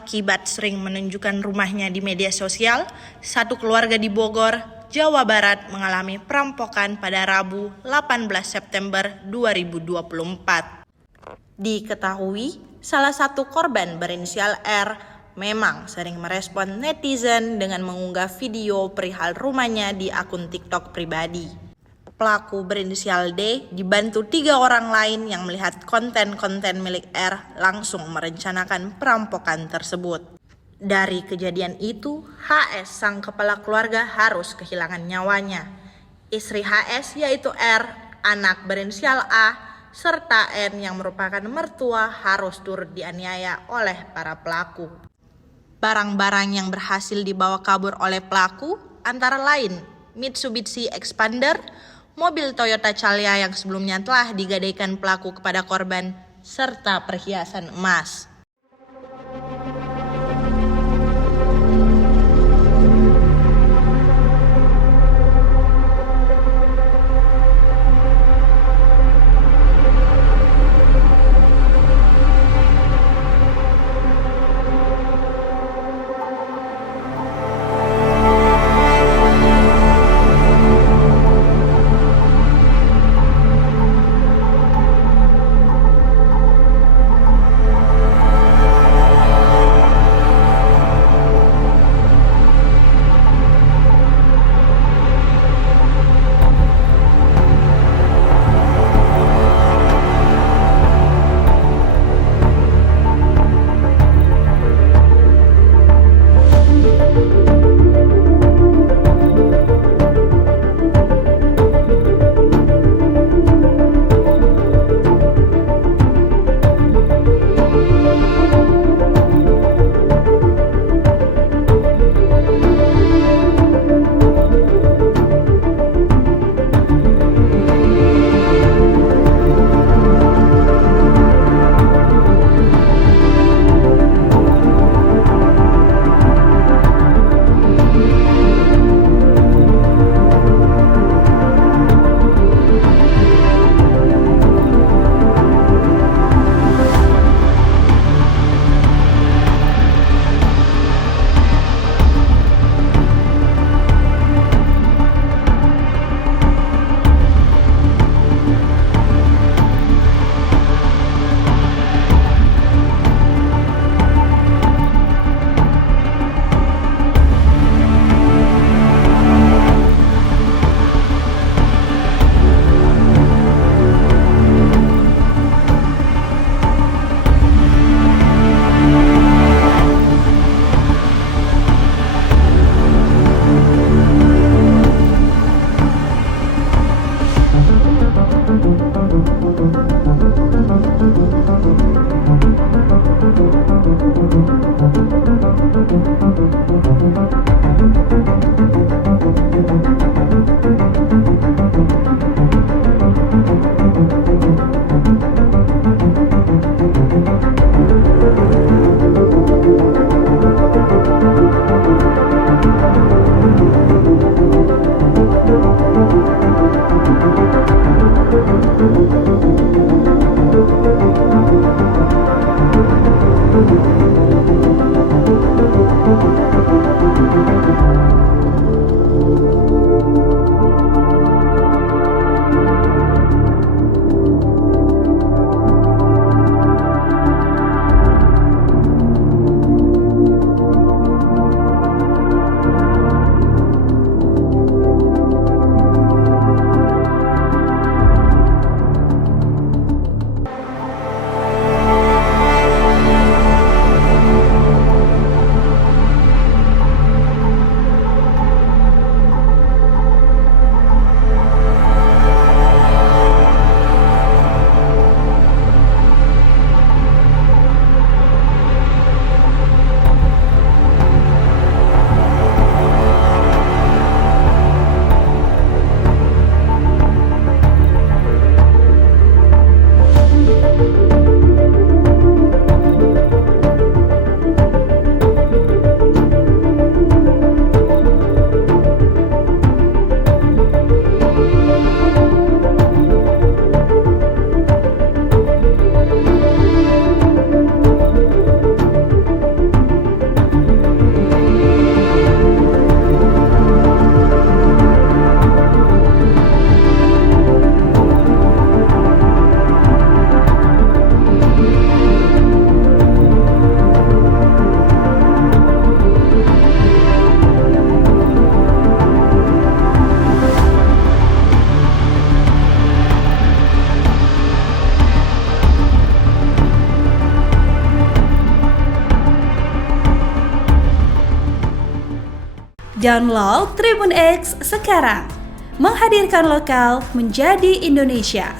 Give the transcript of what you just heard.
Akibat sering menunjukkan rumahnya di media sosial, Satu Keluarga di Bogor, Jawa Barat mengalami perampokan pada Rabu 18 September 2024. Diketahui, salah satu korban berinisial R memang sering merespon netizen dengan mengunggah video perihal rumahnya di akun TikTok pribadi. Pelaku berinisial D dibantu 3 orang lain yang melihat konten-konten milik R langsung merencanakan perampokan tersebut. Dari kejadian itu, HS sang kepala keluarga harus kehilangan nyawanya. Istri HS yaitu R, anak berinisial A, serta N yang merupakan mertua harus turut dianiaya oleh para pelaku. Barang-barang yang berhasil dibawa kabur oleh pelaku antara lain Mitsubishi Xpander, mobil Toyota Calya yang sebelumnya telah digadaikan pelaku kepada korban, serta perhiasan emas. Download Tribun X sekarang. Menghadirkan lokal menjadi Indonesia.